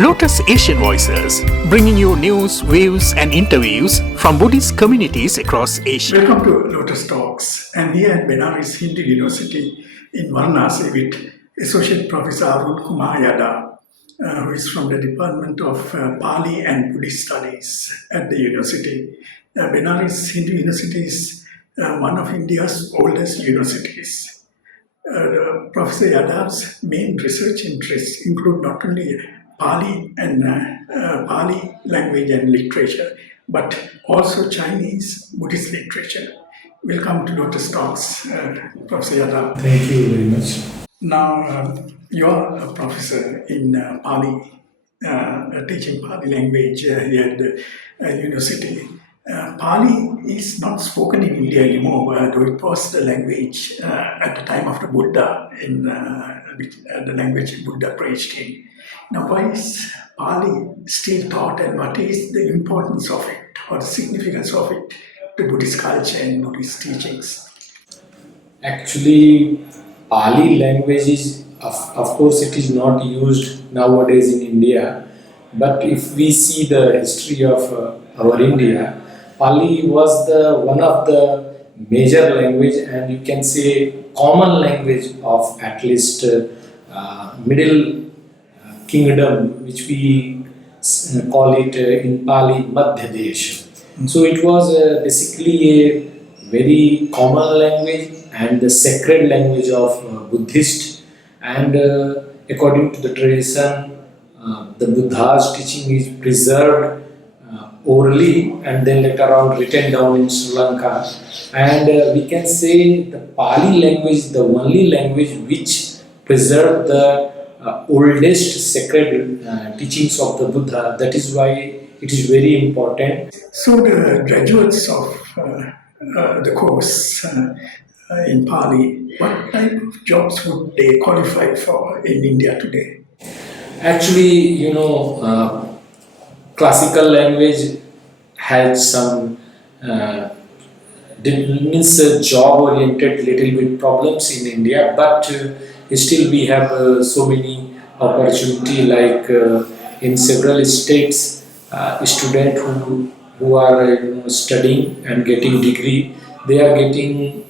Lotus Asian Voices, bringing you news, views, and interviews from Buddhist communities across Asia. Welcome to Lotus Talks. I'm here at Benares Hindu University in Varanasi with Associate Professor Arun Kumar Yadav, who is from the Department of Pali and Buddhist Studies at the university. Benares Hindu University is one of India's oldest universities. Professor Yadav's main research interests include not only Pali and Pali language and literature, but also Chinese Buddhist literature. Welcome to Lotus Talks, Professor Yadav. Thank you very much. Now, you're a professor in Pali, teaching Pali language here at the university. Pali is not spoken in India anymore, though it was the language at the time of the Buddha, in the language Buddha preached in. Now, why is Pali still taught, and what is the importance of it or the significance of it to Buddhist culture and Buddhist teachings? Actually, Pali language is, of course, it is not used nowadays in India. But if we see the history of our India, Pali was one of the major language, and you can say common language of at least Middle Kingdom, which we call it in Pali Madhya Desh. So it was basically a very common language and the sacred language of Buddhist, and according to the tradition, the Buddha's teaching is preserved orally and then later on written down in Sri Lanka. And we can say the Pali language is the only language which preserved the oldest sacred teachings of the Buddha. That is why it is very important. So the graduates of the course in Pali, what type of jobs would they qualify for in India today? Actually, classical language has some job-oriented little bit problems in India, but still we have so many opportunity, like in several states, students who are studying and getting degree, they are getting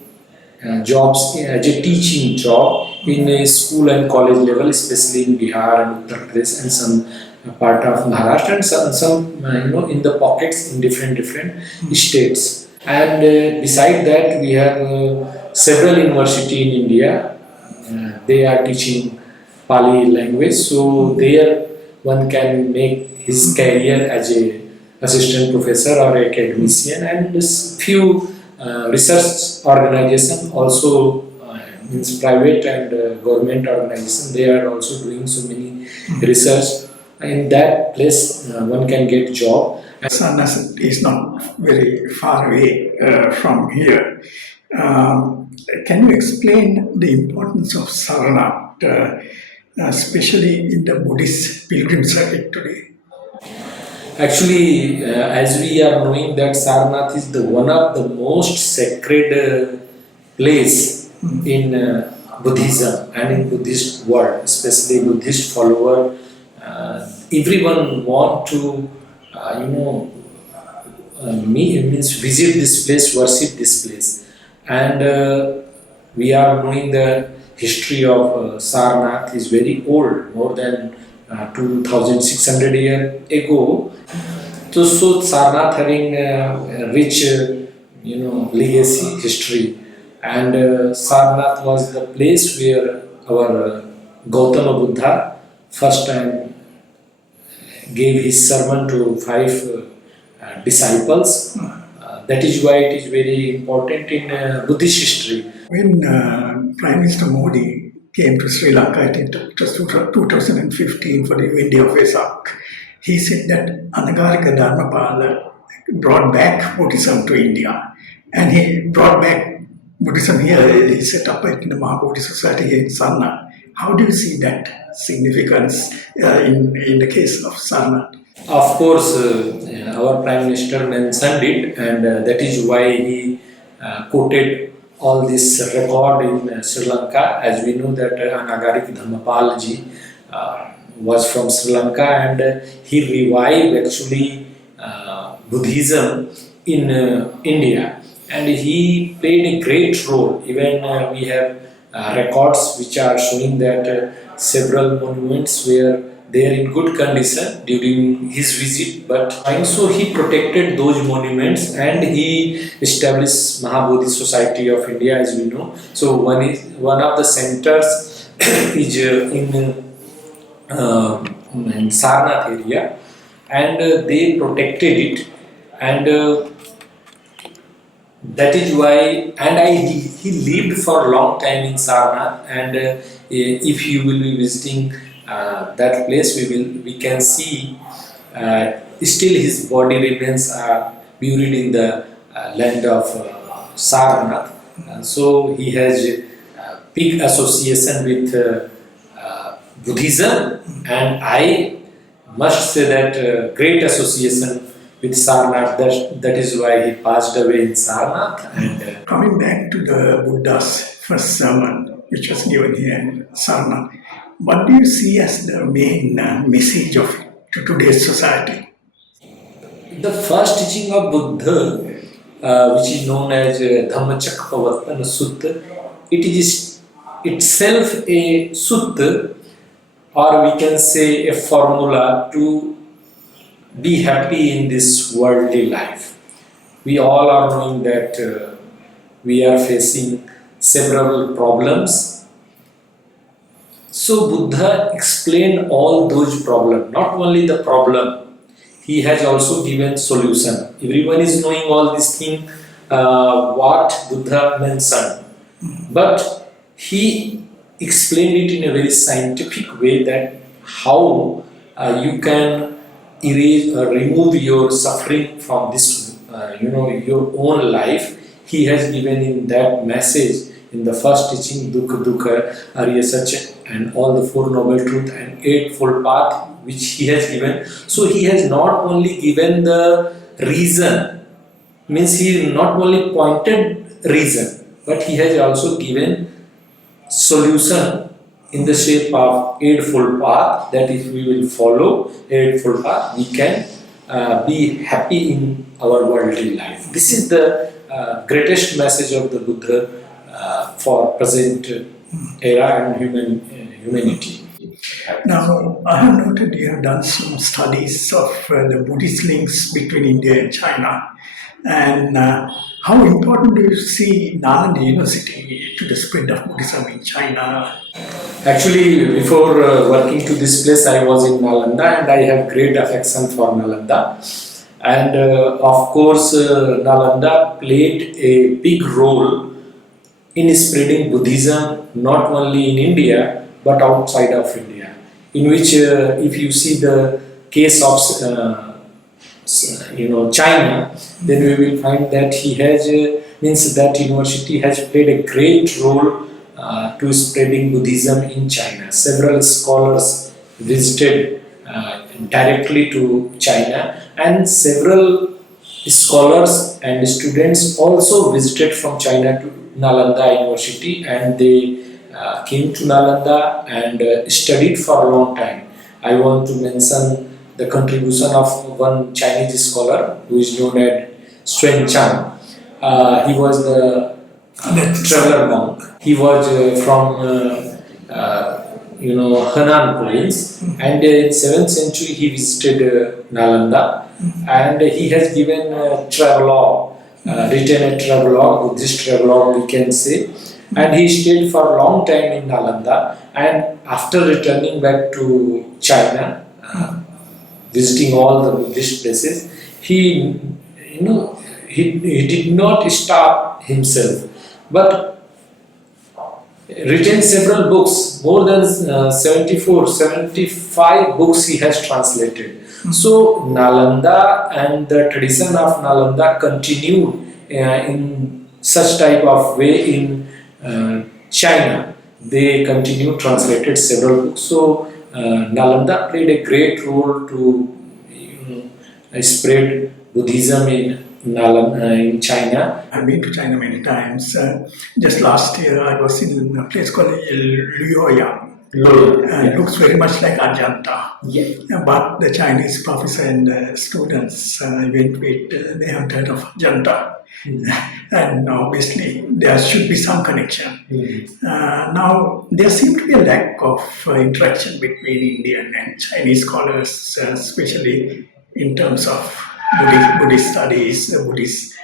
jobs as a teaching job in a school and college level, especially in Bihar and Uttar Pradesh and some part of Maharashtra, and some in the pockets in different states. And beside that, we have several universities in India. They are teaching Pali language, so there one can make his career as a assistant professor or academician, and few research organization also means private and government organization, they are also doing so many research. In that place one can get job. Sarnath is not very far away from here. Can you explain the importance of Sarnath, especially in the Buddhist pilgrim circuit today? Actually, as we are knowing that Sarnath is one of the most sacred place in Buddhism and in Buddhist world, especially Buddhist follower. Everyone want to, means visit this place, worship this place. And we are knowing the history of Sarnath is very old, more than 2600 years ago. So Sarnath having a rich, legacy, history. And Sarnath was the place where our Gautama Buddha first time gave his sermon to 5 disciples. That is why it is very important in Buddhist history. When Prime Minister Modi came to Sri Lanka, I think it was 2015 for the India Vesak, he said that Anagarika Dharmapala brought back Buddhism to India, and he brought back Buddhism here. He set up in the Mahabodhi Society here in Sarnath. How do you see that significance in the case of Sarnath? Of course, our Prime Minister mentioned it, and that is why he quoted all this record in Sri Lanka. As we know that Anagarik Dharmapal ji was from Sri Lanka, and he revived actually Buddhism in India, and he played a great role. Even we have records which are showing that several monuments were there in good condition during his visit, but and so he protected those monuments and he established Mahabodhi Society of India, as we know. So one of the centers is in Sarnath area, and they protected it, and that is why, and he lived for a long time in Sarnath, and if you will be visiting that place, we can see still his body remains buried in the land of Sarnath. So he has big association with Buddhism, and I must say that great association with Sarnath. That is why he passed away in Sarnath. And Coming back to the Buddha's first sermon, which was given here in Sarnath, what do you see as the main message of it to today's society? the first teaching of Buddha, which is known as Dhammacakkavartana Sutta, it is itself a sutta, or we can say a formula to be happy in this worldly life. We all are knowing that we are facing several problems. So Buddha explained all those problems, not only the problem, he has also given solution. Everyone is knowing all these things, what Buddha mentioned, but he explained it in a very scientific way that how you can erase or remove your suffering from this, your own life. He has given in that message in the first teaching, Dukkha Dukkha, Arya Satya, and all the Four Noble Truths and Eightfold Path, which he has given. So he has not only given the reason, means he not only pointed reason, but he has also given solution in the shape of Eightfold Path, that if we will follow Eightfold Path, we can be happy in our worldly life. This is the greatest message of the Buddha for present era and humanity. Now, I have noted you have done some studies of the Buddhist links between India and China. And how important do you see Nalanda University to the spread of Buddhism in China? Actually, before working to this place, I was in Nalanda, and I have great affection for Nalanda. And of course, Nalanda played a big role in spreading Buddhism not only in India but outside of India. In which, if you see the case of China, then we will find that he has means that university has played a great role to spreading Buddhism in China. Several scholars visited directly to China, and several scholars and students also visited from China to Nalanda University, and they came to Nalanda and studied for a long time. I want to mention the contribution of one Chinese scholar who is known as Swen Chang. He was the traveler monk. He was from Henan province, and in 7th century he visited Nalanda, and he has given a travelogue, written a travelogue, Buddhist travelogue we can say, and he stayed for a long time in Nalanda, and after returning back to China, visiting all the Buddhist places, he did not stop himself, but written several books, more than 75 books he has translated. So Nalanda and the tradition of Nalanda continued in such type of way in China. They continued translated several books. So Nalanda played a great role to spread Buddhism in China. I've been to China many times. Just last year, I was in a place called Luoyang, Looks very much like Ajanta. Yeah. But the Chinese professor and students went with, they have heard of Ajanta. And obviously there should be some connection. Now there seems to be a lack of interaction between Indian and Chinese scholars, especially in terms of Buddhist studies, Buddhist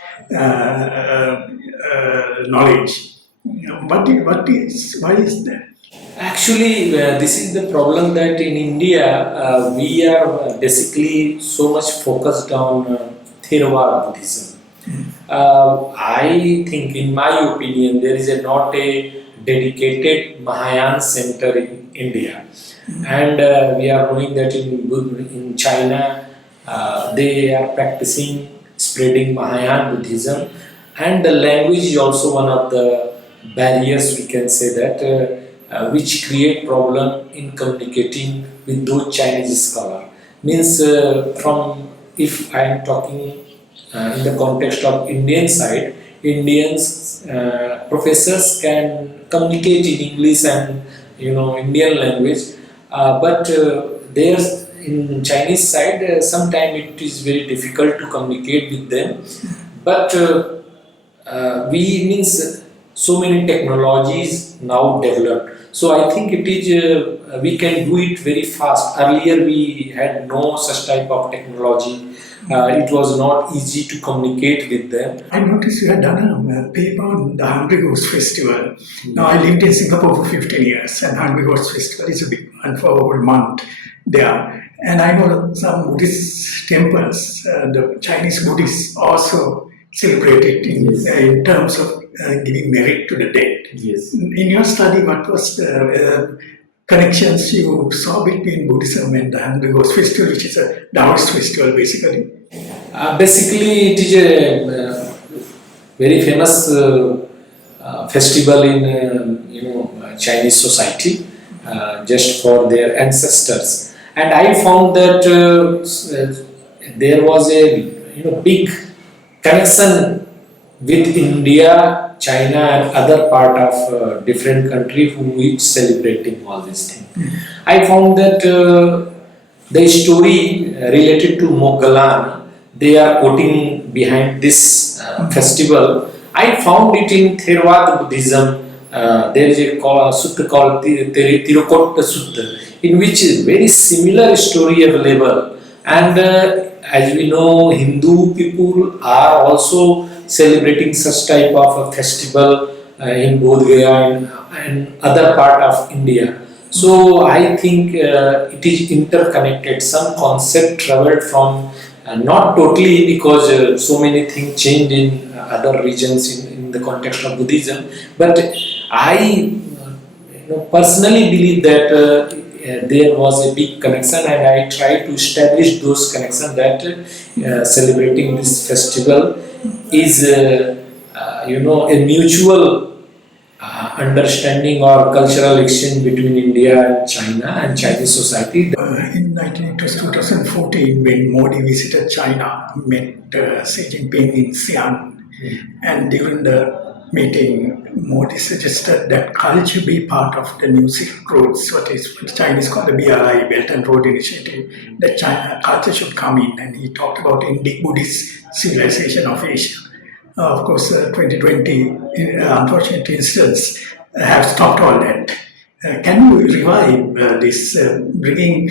knowledge. Why is that? Actually, this is the problem that in India we are basically so much focused on Theravada Buddhism. I think, in my opinion, there is not a dedicated Mahayana center in India, and we are knowing that in China they are practicing spreading Mahayana Buddhism, and the language is also one of the barriers, we can say that. Which create problem in communicating with those Chinese scholar. Means from, if I am talking in the context of Indian side, Indians professors can communicate in English and Indian language, but there's in Chinese side sometimes it is very difficult to communicate with them. But we means so many technologies now developed. So I think it is we can do it very fast. Earlier we had no such type of technology. It was not easy to communicate with them. I noticed you had done a paper on the Hungry Ghost Festival. Now I lived in Singapore for 15 years, and Hungry Ghost Festival is a big one for a whole month there. And I know some Buddhist temples, the Chinese Buddhists also celebrate it in terms of giving merit to the dead. Yes. In your study, what was the connections you saw between Buddhism and the Hungry Ghost Festival, which is a Taoist festival basically? Basically, it is a very famous festival in Chinese society, just for their ancestors. And I found that there was a big connection with India, China, and other part of different country who is celebrating all these things. I found that the story related to Mogalan, they are quoting behind this festival. I found it in Theravada Buddhism. There is a sutta called Tirukotta Sutta, in which is very similar story available. And as we know, Hindu people are also celebrating such type of a festival in Bodh Gaya and other part of India. So I think it is interconnected. Some concept traveled from not totally, because so many things changed in other regions in the context of Buddhism. But I personally believe that there was a big connection, and I try to establish those connections, that celebrating this festival is a mutual understanding or cultural exchange between India and China and Chinese society. In 2014, when Modi visited China, met Xi Jinping in Xi'an, and during the meeting, Modi suggested that culture be part of the new Silk Roads, what the Chinese call the BRI, Belt and Road Initiative, that China culture should come in, and he talked about Indic-Buddhist civilization of Asia. Of course, 2020, unfortunate incidents have stopped all that. Can you revive this, bringing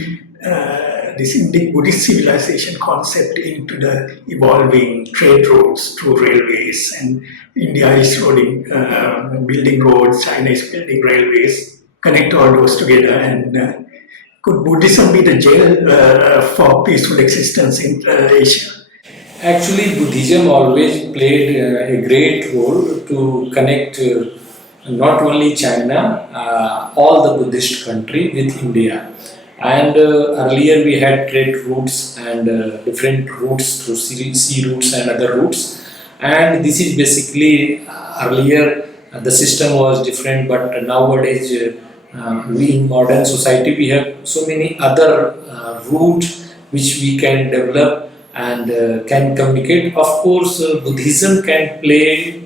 this Indic-Buddhist civilization concept into the evolving trade routes through railways, and India is building roads, China is building railways, connect all those together, and could Buddhism be the jail for peaceful existence in Asia? Actually, Buddhism always played a great role to connect not only China, all the Buddhist country with India. And earlier we had trade routes and different routes through sea routes and other routes. And this is basically earlier the system was different, but nowadays we in modern society we have so many other routes which we can develop and can communicate. Of course, Buddhism can play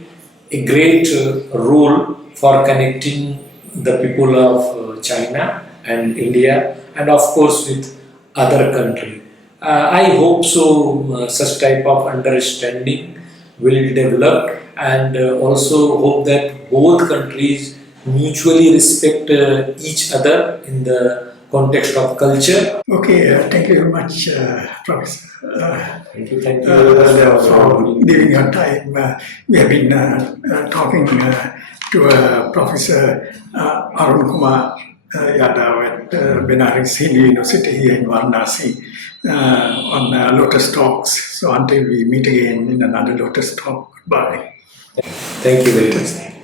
a great role for connecting the people of China and India, and of course with other country. I hope so. Such type of understanding will develop, and also hope that both countries mutually respect each other in the context of culture. Okay, thank you very much, Professor. Thank you very much For giving your time. We have been talking to Professor Arun Kumar Yadav at Benares Hindu University here in Varanasi on Lotus Talks. So until we meet again in another Lotus Talk, bye. Thank you very much.